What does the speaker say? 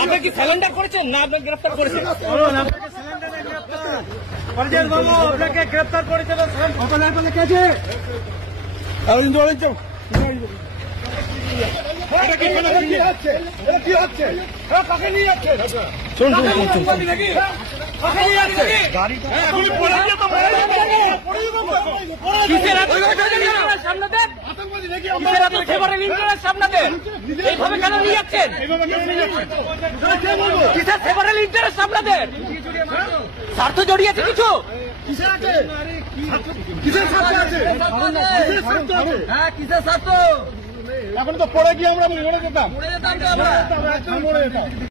আপনি কি স্যালেন্ডার করেছেন না আপনাকে গ্রেফতার করেছেন? আপনাকে গ্রেফতার করেছে এইভাবে কেন নিয়ে যাচ্ছেন? কিসের ফেভারেল ইন্টারেস্ট আপনাদের? স্বার্থ জড়িয়েছে কিছু? কিসের স্বার্থ আছে? হ্যাঁ, কিসের স্বার্থ? এখন তো পড়ে গিয়ে আমরা মরে যেতাম।